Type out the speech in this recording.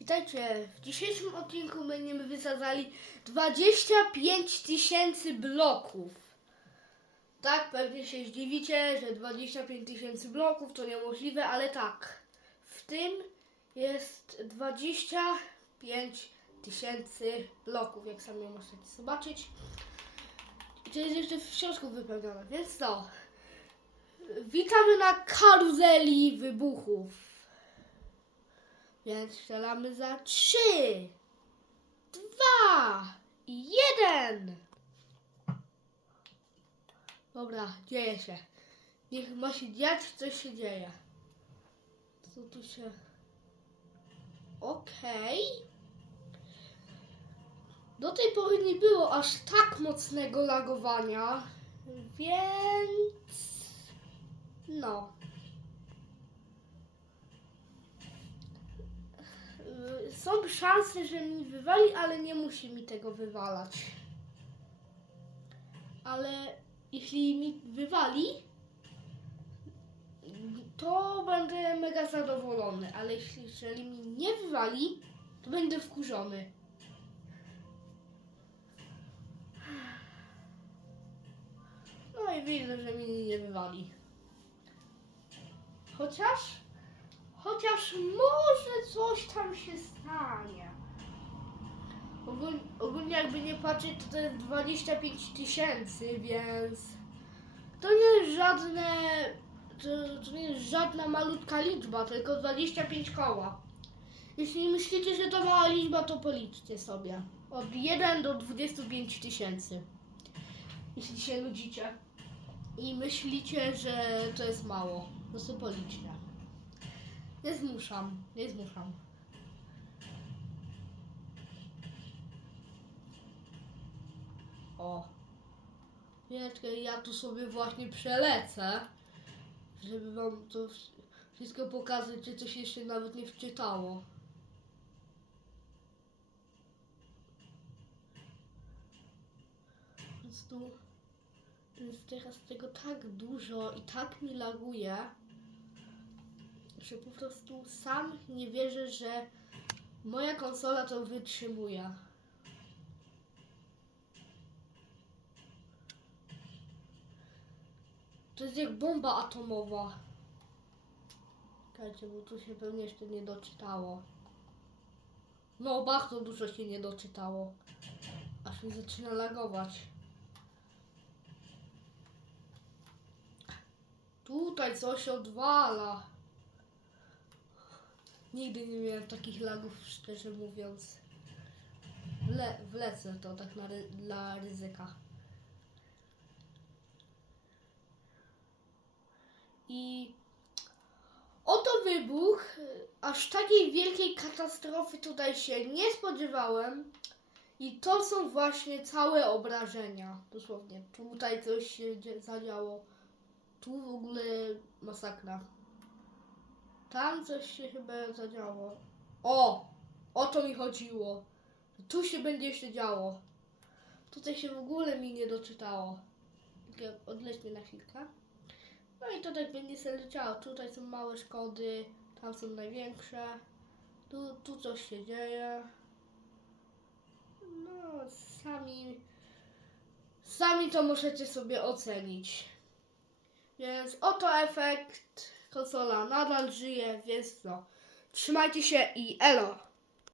Witajcie, w dzisiejszym odcinku będziemy wysadzali 25 tysięcy bloków. Tak, pewnie się zdziwicie, że 25 tysięcy bloków to niemożliwe, ale tak, w tym jest 25 tysięcy bloków, jak sami możecie zobaczyć. I to jest jeszcze w środku wypełnione, więc to. Witamy na karuzeli wybuchów. Więc strzelamy za trzy, dwa i jeden. Dobra, dzieje się. Niech ma się dziać, coś się dzieje. Co tu się... Okej. Do tej pory nie było aż tak mocnego lagowania. No. Y, Są szanse, że mi wywali, ale nie musi mi tego wywalać. Ale jeśli mi wywali, to będę mega zadowolony. Ale jeśli, jeżeli mi nie wywali, to będę wkurzony. No i widzę, że mi nie wywali. Chociaż Chociaż może coś tam się stanie. Ogólnie, ogólnie jakby nie patrzeć, to to jest 25 tysięcy, więc to nie jest żadne, to, to nie jest żadna malutka liczba, tylko 25 koła. Jeśli myślicie, że to mała liczba, to policzcie sobie. Od 1 do 25 tysięcy. Jeśli się nudzicie i myślicie, że to jest mało, to sobie policzcie. Nie zmuszam, nie zmuszam. O. Wiecie, ja tu sobie właśnie przelecę, żeby wam to wsz- wszystko pokazać, czy coś jeszcze nawet nie wczytało. Więc tu jest teraz tego tak dużo i tak mi laguje że po prostu sam nie wierzę, że moja konsola to wytrzymuje. To jest jak bomba atomowa. Czekajcie, bo tu się pewnie jeszcze nie doczytało. No, bardzo dużo się nie doczytało. Aż mi zaczyna lagować. Tutaj coś odwala. Nigdy nie miałem takich lagów, szczerze mówiąc. Wle, wlecę to tak na ry, dla ryzyka. I oto wybuch. Aż takiej wielkiej katastrofy tutaj się nie spodziewałem. I to są właśnie całe obrażenia. Dosłownie. Tutaj coś się zadziało. Tu w ogóle masakra. Tam coś się chyba zadziało. O! O to mi chodziło. Tu się będzie jeszcze działo. Tutaj się w ogóle mi nie doczytało. Odlećmy na chwilkę. No i to tak będzie się leciało. Tutaj są małe szkody, tam są największe. Tu, tu coś się dzieje. No, sami. Sami to możecie sobie ocenić. Więc oto efekt. Konsola nadal żyje, więc no. Trzymajcie się i elo!